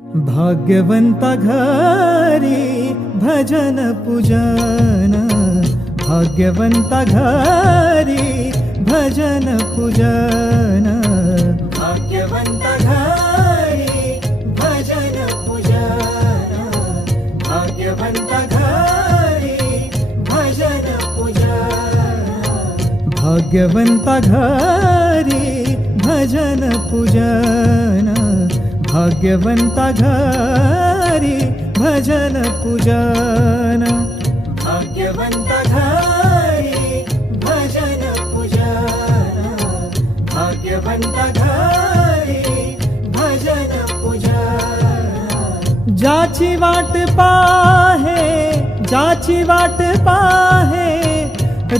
भाग्यवंता घरी भजन पूजन, भाग्यवंता घरी भजन पूजन, भाग्यवंता घरी भजन पूजन, भाग्यवंता घरी भजन पूजन, भाग्यवंता घरी भजन पूजन, भाग्यवंता घरी भजन पूजन, भाग्यवंता घरी भजन पूजन, भाग्यवंता घरी भजन पूजन. ज्याची वाट पाहे, ज्याची वाट पाहे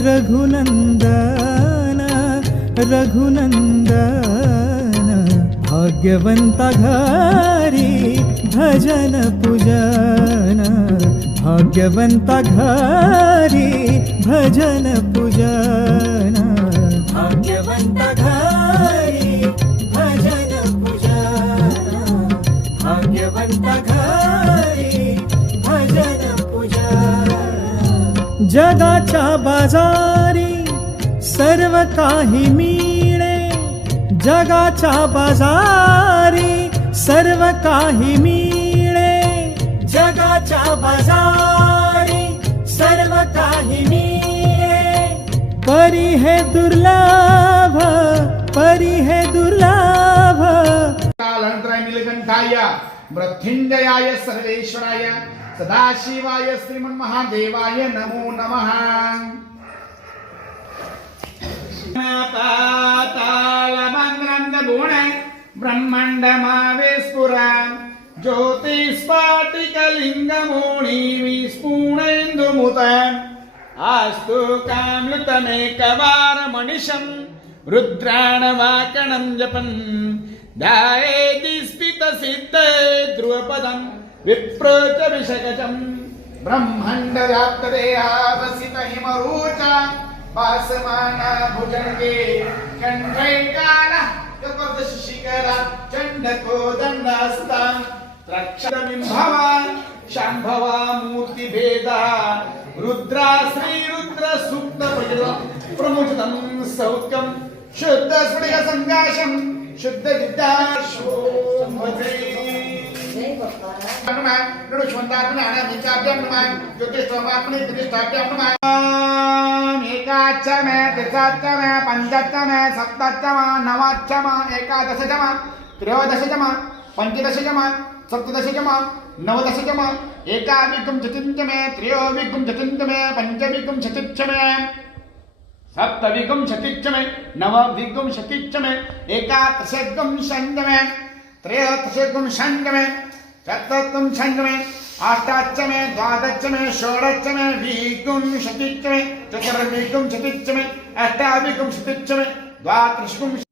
रघुनंदन, रघुनंदन, भाग्यवंता घरी भजन पूजन, भाग्यवंता घरी भजन पूजन, भाग्यवंता घरी भजन पूजन, भाग्यवंता घरी भजन पूजन. जगाच्या बाजारी सर्व काही मिळे, जगाच्या बाजारी सर्व काही मिळे, जगाच्या बाजारी सर्व काही मिळे, परी हे दुर्लभ, परी हे दुर्लभ. कालांतराय नीलकंठाय मृत्युंजयाय सर्वेश्वराय सदाशिवाय श्रीमन्महादेवाय नमो नमः. ब्रह्मांडमावेस्फुरान् ज्योतिस्फाटिकलिङ्गमूर्ति विस्फुरेन्दुमुतान् आस्तु कामृतमेकवारमनिशं रुद्राणवाकणं जपन् ध्यायेति स्फीतसिद्धे ध्रुवपदं विप्रोच विषकजं. ब्रह्माण्डव्याप्तदेहावसितहिमरूचा भासमाना भुजङ्गे कण्ठैकाला कपर्दशिशिखरा चण्डको दण्डास्ता रक्षमिम्भवा शाम्भवा मूर्तिभेदा रुद्रा श्रीरुद्र सूक्त प्रमुचितं सौख्यं शुद्ध स्फटिकसङ्काशं शुद्ध विद्याशोभते. नमः गणेशवन्दात्मनानामिकाभ्यां नमः ज्योतिष्ठमात्मने प्रतिष्ठाभ्यां नमः. एकाच्चम त्रिशाच्चम पंचच्चम सप्तच्चम नवाच्चम एकादशचम त्रयोदशचम पंचदशचम सप्तदशचम नवदशचम एकाविंशं चतुर्थम त्रयोविंशं चतुर्थम पंचविंशं चतुर्थम सप्तविंशतिच्चम नवविंशतिच्चम एकादशविंशतिच्चम त्रयोदशविंशतिच्चम चतुर्थविंशतिच्चम अष्टाच्चमे द्वादशमे षोडशमे विंशतिच्चमे चतुर्विंशतिच्चमे अष्टाविंशतिच्चमे द्वात्रिंशत्.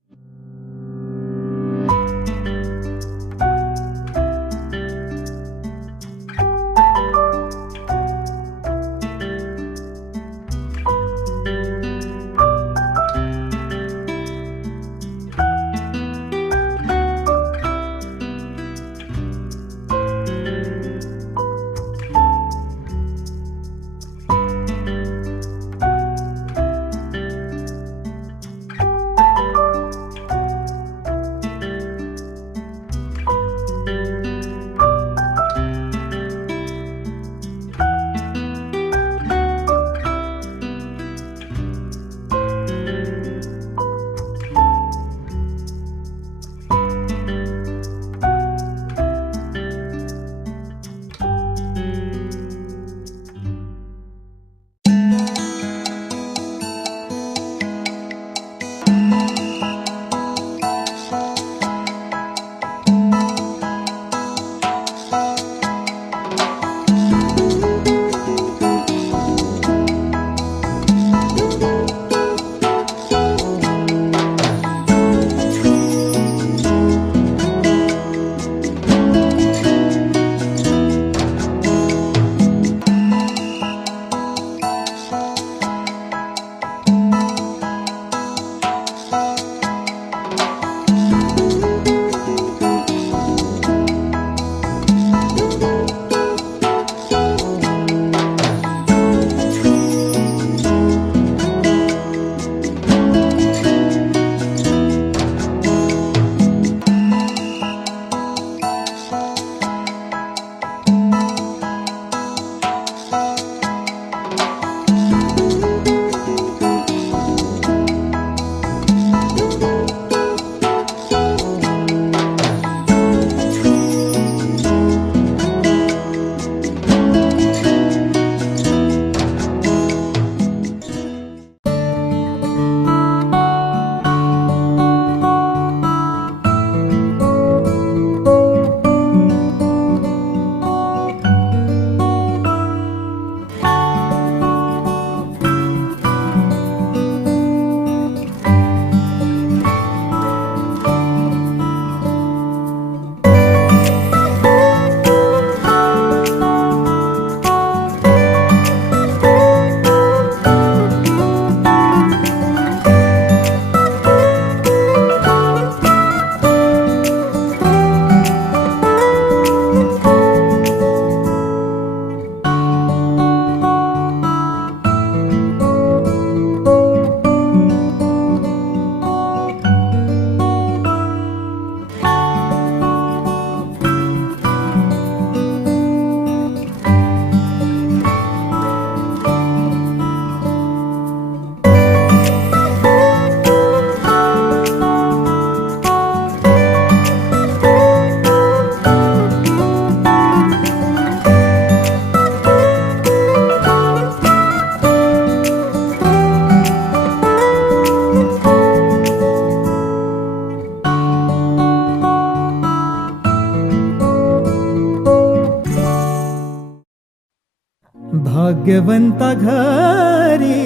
भाग्यवंता घरी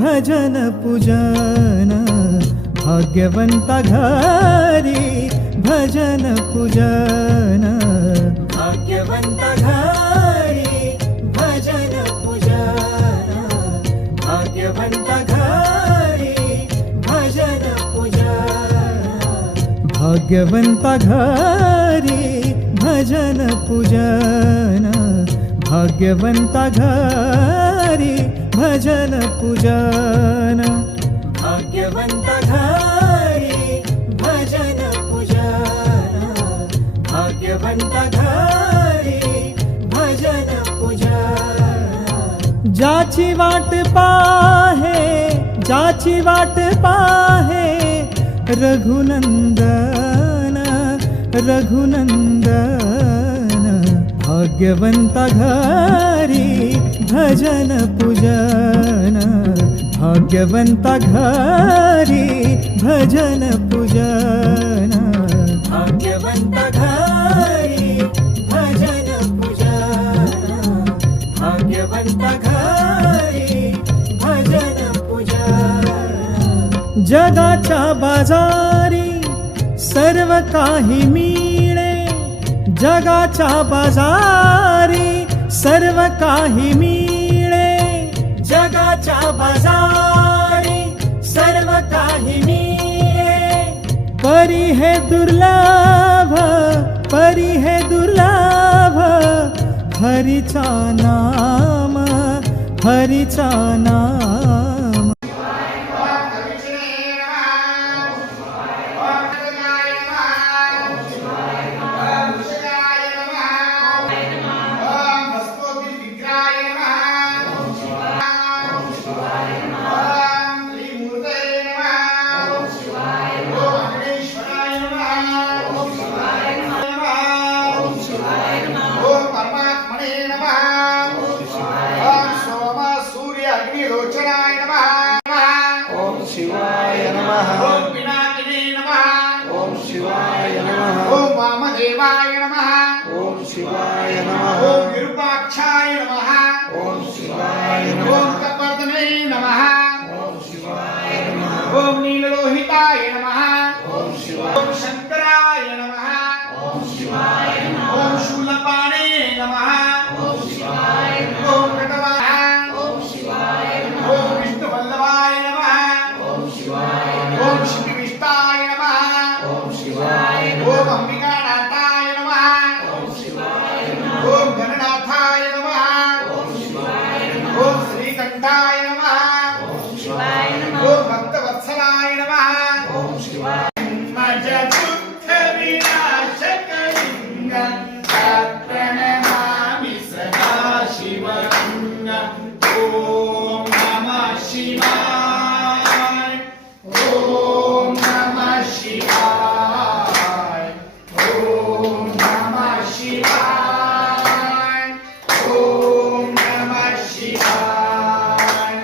भजन पूजन भाग्यवंता घरी भजन पूजन भाग्यवंता घरी भजन पूजन भाग्यवंता घरी भजन पूजन भाग्यवंता घरी भजन पूजन भाग्यवंता घरी भजन पूजन भाग्यवंता घरी भजन पूजन भाग्यवंता घरी भजन पूजन ज्याची वाट पाहे रघुनंदन भाग्यवंता घरी भजन पूजन भाग्यवंता घरी भजन पूजन भाग्यवंता घरी भजन पूजन भाग्यवंता घरी भजन पूजन जगाच्या बाजारी सर्व काही मिळे जगाच्या बाजारी सर्व काही मिळे जगाच्या बाजारी सर्व काही मिळे परी हे दुर्लभ हरीचा नाम शिवाय नमः ओम विरूपाक्षाय नमः ओम शिवाय नमः ओम कपर्दने नमः ओम शिवाय नमः ओम नीललोहिताय नमः ओम शिवाय ओम शंकराय नमः ओम शिवाय नमः ओम शूलपाणे नमः ओम शिवाय नमः ओम कटवाय ओम शिवाय नमः ओम विष्णुवल्लभाय नमः ओम शिवाय नमः ओम श्रीविष्टाय नमः ओम शिवाय नमः ओम अंबिकानाथाय नमः ओम गणनाथाय नमः ओम शिवाय नमः ओम श्रीकंठाय नमः ओम शिवाय नमः ओम भक्तवत्सलाय नमः ओम शिवाय मज दुःख विनाशक लिंगं प्रणमामि सदा शिवं ओम नमः शिवाय ओम नमः शिवाय ओम नमः शिवाय ओम नमः शिवाय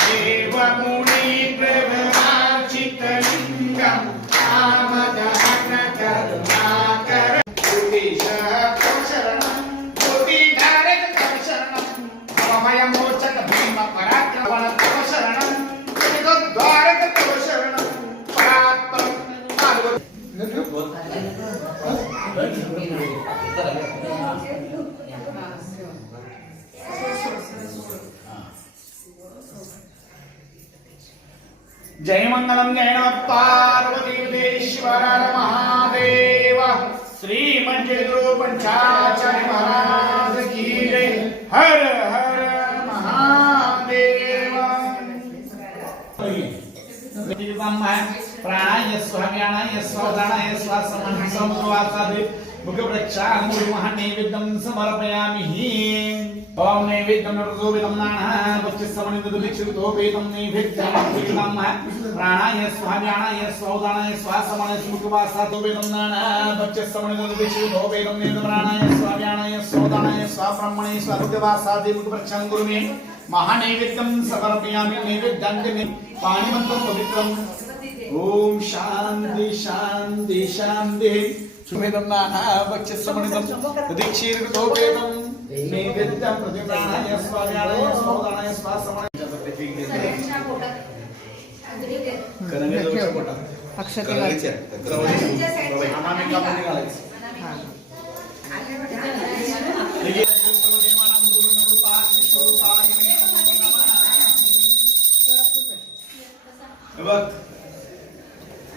देवमुनि प्रभवाचितलिंगं कामदहन करुणाकर कोटिशः शरणं कोटिधारक शरणं भवभयमोचक भीम पराक्रमण शरणं कोटिद्वारक शरणं परात्परं जय मंगलम जय नमः पार्वतीश्वर महादेव श्री मंजूर पंचाचार्य महाराज की जय हर हर महादेव प्राणाय स्वाहा व्यानाय स्वाहा उदानाय स्वाहा समानं समवासादि मुखप्रक्षालमूलमः नैवेद्यं समर्पयामि ओम नैवेद्यं नरसोविदं नानः भक्ष्यसमनिदुदीक्षितोपेतं नैवेद्यं पूजनं प्राणाय स्वाहा व्यानाय स्वाहा उदानाय स्वाहा समानं मुखवासादोपेतं नानः भक्ष्यसमनिदुदीक्षितोपेतं नैवेद्यं प्राणाय स्वाहा व्यानाय स्वाहा उदानाय स्वाहा ब्रह्मणे स्वाहा मुखवासादि मुखप्रक्षालं कुरुमे महानैवेद्यं समर्पयामि नैवेद्यान्ते पाणिमन्त्रं पवित्रं ओम शांति शांति शांति सुमेदं नाना भक्ष्यसमनिदं दीक्षितोपेतं नैवेद्यं प्रतिप्राणाय स्वाध्यानाय स्वादानाय स्वासमाय अक्षतेला अनामिका मध्ये घालायचं बघ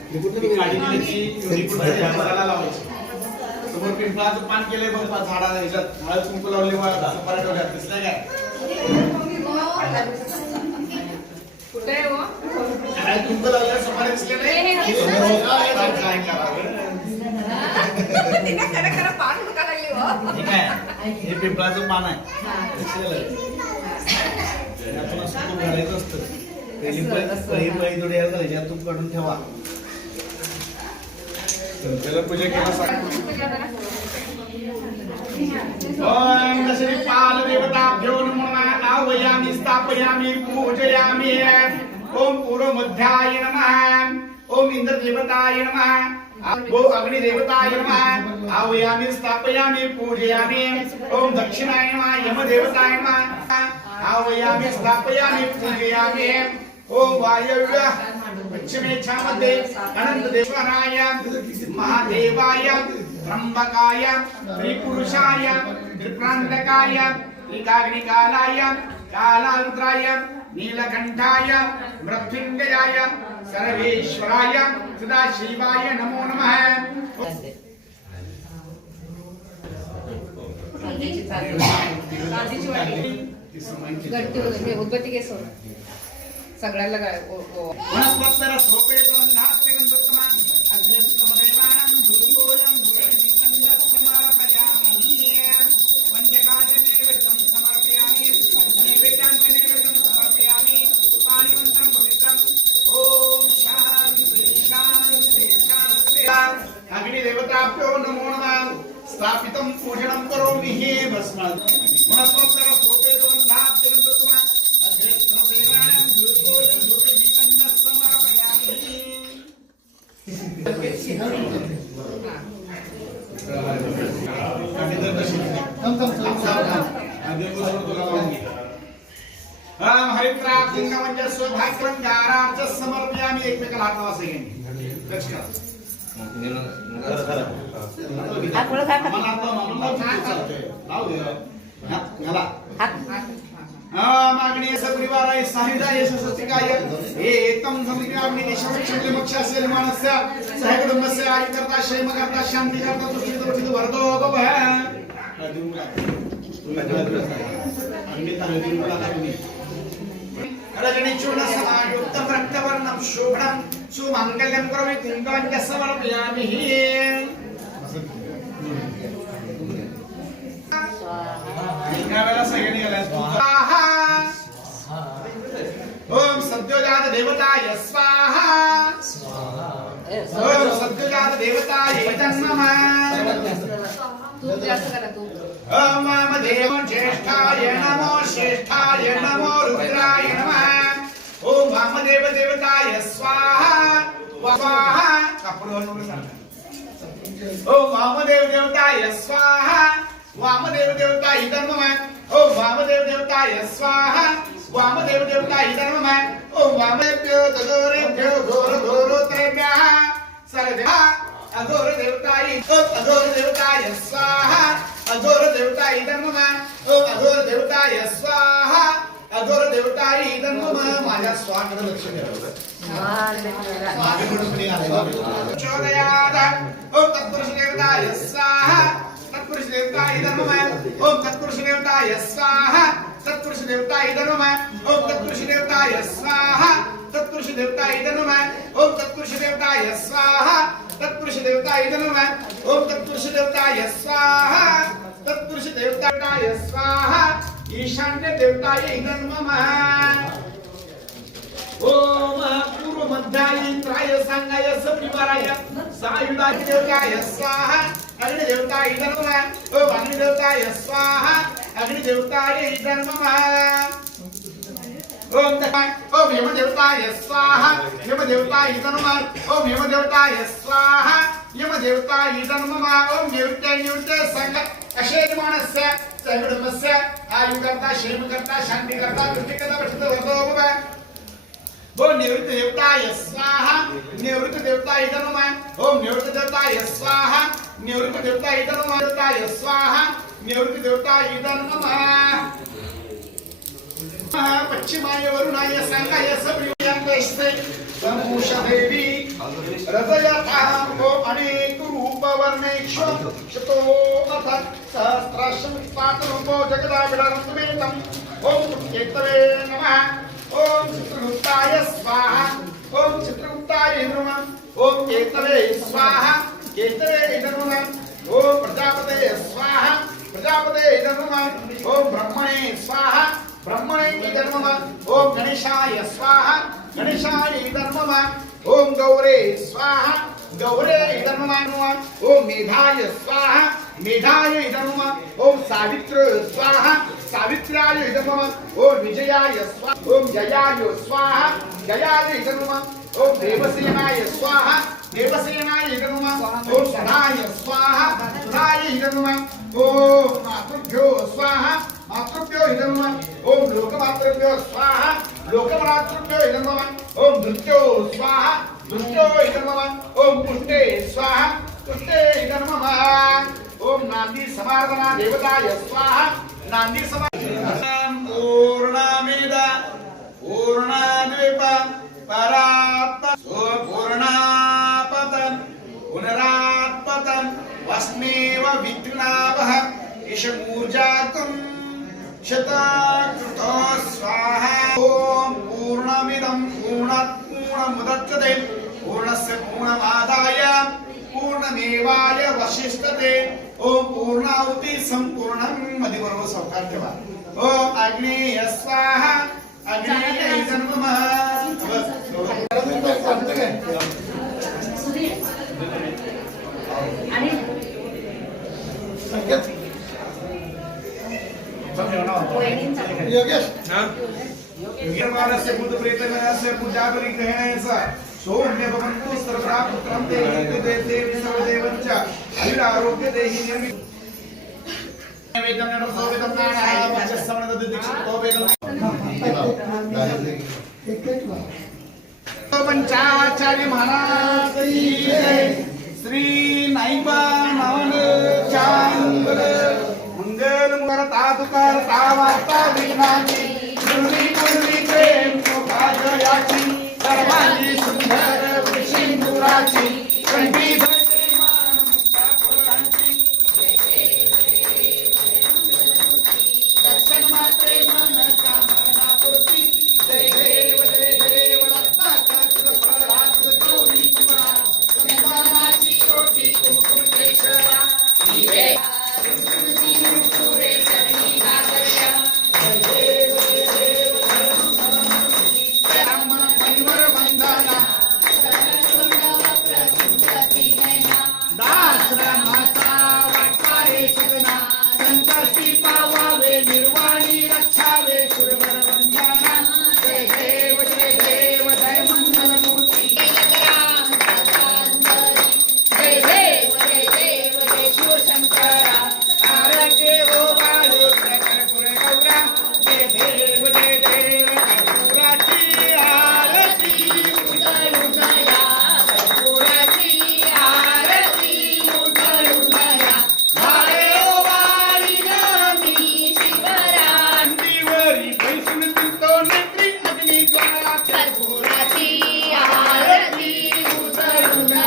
गाडी दिली लावायची समोर पिंपळाचं पान केलंय बघ झाडा ह्याच्यात हळद कुंकू लावले सुपारी ठेवल्यात दिसलंय काय हळद कुंकू लावल्या सुपारी दिसले नाही काय करावं ठीक आहे हे पिंपळाचं पान आहे त्यातून असं तूप घालायचं असतं पहिली थोडी ह्याच्यात तूप काढून ठेवा त्याला पूजा केला ओम दशरी पाल देवताभ्यो नमः आवायामि स्थापयामि पूजयामि ओम पूर्व मध्याय नमः ओम इंद्र देवताय नमः ओ अग्नि देवताय नमः आवायामि स्थापयामि पूजयामि ओम दक्षिणाय नमः यम देवताय नमः आवायामि स्थापयामि पूजयामि ओम वायव्य पश्चिमेच्छामध्ये अनंत देवराय महादेवाय त्र्यंबकाय त्रिपुरुषाय त्रिप्रांतकाय त्रिकाग्निकालाय कालारुद्राय नीलकंठाय मृत्युंजयाय सर्वेश्वराय सदाशिवाय नमो नमः उद्बत्ती केस सगळ्याला वनस्पत्तर सोपे सुगंधात्य गंधोत्तमा अग्निस्तमदेवानां धूपोयं धूपदीपं समर्पयामि पंचकाजनैवेद्यं समर्पयामि नैवेद्यान्तनैवेद्यं समर्पयामि पाणिमन्त्रं पवित्रम् ओम शान्ति शान्ति शान्ति अग्निदेवताभ्यो नमो नमः स्थापितं पूजनं करोमि हे भस्म वनस्पत्तर सोपे सुगंधात्य गंधोत्तमा अग्निस्तमदेवानां धूपोयं धूपदीपं समर्पयामि हरिद्रा कुंगमंज सौभाग्यवंगारार्च समर्पयामि एकमेकाला हात लावा सगळ्यांनी लक्षात मागणी सपरिवाराय साहिदाय सस्तिकाय एकं समितिकाग्नि निशमक्षले मक्षस्य निर्माणस्य सहकुटुंबस्य आयुर्कर्ता क्षेमकर्ता शान्तिकर्ता तुष्टितो वरदो भवः रजनीचूर्ण समायुक्तं रक्तवर्णं शोभनं सुमङ्गल्यं करोमि कुङ्कुमं समर्पयामि स्वाहा ओम सद्योजात देवताय स्वाहा ओम सद्योजात देवताय नमः ओम वामदेव ज्येष्ठाय नमो रुद्राय नमः ओम वामदेव देवताय स्वाहा स्वाहा ओम वामदेव देवताय स्वाहा वामदेव देवताय नमः ओम वामदेव देवताय स्वाहा वामदेव देवताय नमः ओम वामदेव्यो तगोरेभ्यो घोरोत्तरेभ्यः सर्वेभ्यः अघोर देवताय ओम अघोर देवताय स्वाहा अघोर देवताय नमः ओम अघोर देवताय स्वाहा अघोर देवताय नमः माझ्या स्वामीला लक्ष द्यावं मागे कुठे आलेला चोदयाद ओम तत्पुरुष देवताय स्वाहा तत्पुरुष देवताय नमः ओम तत्पुरुष देवताय स्वाहा तत्पुरुष देवताय नमः ओम तत्पुरुष देवताय स्वाहा तत्पुरुष देवताय नमः ओम तत्पुरुष देवताय स्वाहा तत्पुरुष देवताय नमः ओम तत्पुरुष देवताय स्वाहा तत्पुरुष देवताय स्वाहा ईशान्य देवताय नमः ओम पूर्व मध्याय इंद्राय सांगाय सपरिवाराय सायुधाय देवताय स्वाहा अग्नि देवताय नमः ओम अग्नि देवताय स्वाहा अग्नि देवताय नमः ओम यम देवताय स्वाहा यम देवताय नमः ओम यम देवताय स्वाहा यमदेवता इदन्ममा ओम निवृत्ते संग अशेषमानस्य सगुणमस्य आयुकर्ता क्षेमकर्ता शांतिकर्ता वृत्तिकर्ता वृत्तिकर्ता बाबा ओम निवृत्त देवताय स्वाहा निवृत्त देवता इदन्ममा ओम निवृत्त देवताय स्वाहा निवृत्त देवता इदन्ममा देवताय स्वाहा निवृत्त देवता इदन्ममा पश्चिमाय वरुणाय संगाय सप्रियांगस्ते समूष देवी रजयथांगो अनेक रूप वर्णेक्षु शतो अथ सहस्राशं पातरूपो जगदाविडरन्तमेतम् ओम केतवे नमः ओम चित्रगुप्ताय स्वाहा ओम चित्रगुप्ताय नमः ओम केतवे स्वाहा केतवे नमः ओम प्रजापते स्वाहा प्रजापते नमः ओम ब्रह्मणे स्वाहा ब्रह्मणे नमः ओम गणेशाय स्वाहा गणेशाय नमः ओम गौरे स्वाहा गौरे नमः ओम मेधाय स्वाहा मेधाय नमः ओम सावित्र स्वाहा सावित्राय नमः ओम विजयाय स्वाहा ओम जयाय स्वाहा जयाय नमः ओम देवसेनाय स्वाहा देवसेनाय नमः ओम सुधाय स्वाहा सुधाय नमः ओम मातृभ्यो स्वाहा मातृभ्यो नमः ओम लोकमातृभ्यो स्वाहा लोकमातृभ्यो नमः ओम धृत्यो स्वाहा धृत्यो नमः ओम पुष्टे स्वाहा पुष्टे नमः ओम नांदी समार्दना देवताय स्वाहा नांदी समार्दना पूर्णमेद पूर्णाद्वीप परात्प पूर्णापतन पुनरात्पतन वस्मेव विद्युनावह ईशमूर्जातुं शतकृतो स्वाहा ओम पूर्णमिदं पूर्णात् पूर्णमुदच्यते पूर्णस्य पूर्णमादाय पूर्णमेवाय वशिष्ठते ओम पूर्णाहुति संपूर्णं मदिवरो सौकार ठेवा ओम अग्नेय स्वाहा अग्नेय नमः योगेश योगेश बुद्ध प्रेतनस्य पूजाबली कहण्याचा सौम्य भवन्तु सर्वदा पुत्रं ते देते सर्वदेवञ्च आयुरारोग्य देहि निर्मि वेदं नरसोवेदं नानाः वचस्समनद दीक्षितो वेदं पंचाचार्य महाराज की जय श्री नाईबा नावन चांगल मंगल करता तुकारता वार्ता विनाची गुरुनी गुरुनी प्रेम शोभाजयाची सर्वांगी सुंदर वृषिंदुराची कंठी धरते मान मुक्ता फुलांची दर्शन मात्रे मन कामना पूर्ती जय देव रत्नाकर परात गौरी कुमारा संतानाची कोटी कुंकुम केशरा दिवे संकष्टी पावावे निर्वाणी रक्षावे सुरवर वंदना जय देव जय मंगल मूर्ती जय देव जय शिवशंकरा आरते ओ बाळो कर्पूर गौरा जय देव कर्पूराची आरती उदया कर्पूराची आरती उदया भारे ओ कर्पूराची आरती उदया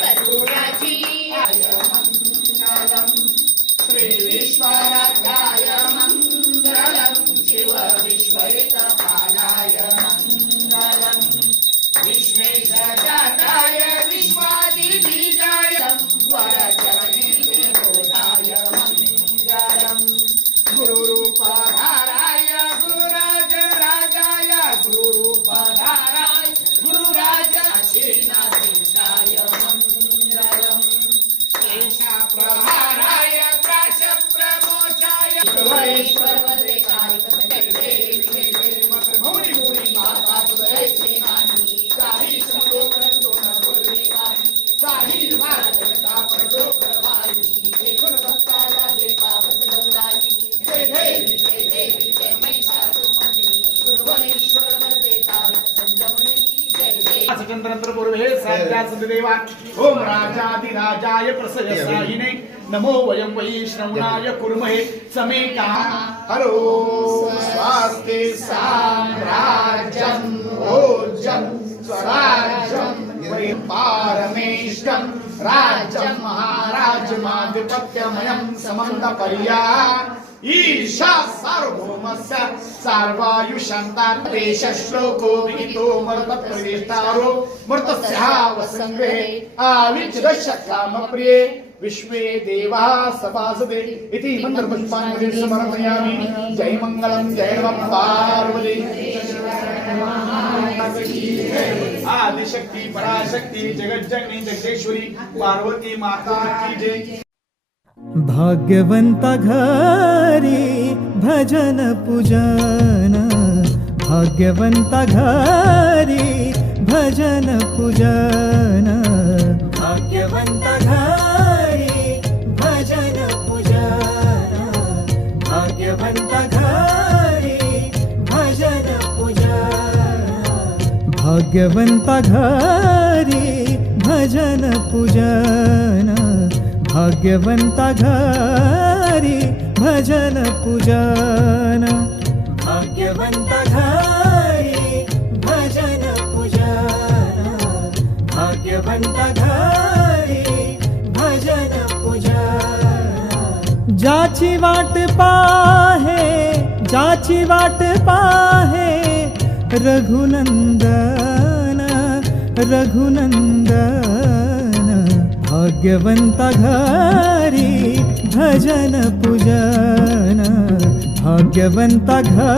कर्पूराची मंगलम श्री विश्वराध्याय मंगलम शिव विश्वैकपालाय मंगलम विश्वेश जाताय विश्वादिबीजाय वरचरणे बोधाय मंगलम गुरुरूपधाराय गुरुराज राजाय गुरुरूपधाराय गुरुराज अशीनाधीशाय मंगलम केशा प्रहाराय प्राश प्रमोचाय वैश्वरवदे भौरी भौरी माता तुझे सेनानी काही संगोपन दोन गुरुदेवानी काही तंत्र पूर्वे साध्या देवा ओम राजाधिराजाय प्रसयसाहिने नमो वयं वैष्णवनाय कुर्महे समेका हरो स्वास्ति साम्राज्यं भोजं स्वराज्यं पारमेष्टं राज्यं महाराजमाधिपत्यमयं समन्तपर्या ईशा सार्वभौमस्य सार्वायुषन्ता देश श्लोको विहितो मर्तप्रविष्टारो मर्तस्यावसङ्गे आविच्रस्य कामप्रिये विश्वे देवाः सभासदे इति मन्त्रपुष्पाञ्जलिं समर्पयामि जय मङ्गलं जय नमः पार्वती आदिशक्ति पराशक्ति जगज्जननी जगदीश्वरी पार्वती माता की जय। भाग्यवंता घरी भजन पूजन भाग्यवंता घरी भजन पूजन भाग्यवंता घरी भजन पूजन भाग्यवंता घरी भजन पूजन भाग्यवंता घरी भजन पूजन भाग्यवंता घरी भजन पूजन भाग्यवंता घरी भजन पूजन भाग्यवंता घरी भजन पूजन ज्याची वाट पाहे रघुनंदन भाग्यवंता घरी भजन पूजन भाग्यवंता घरी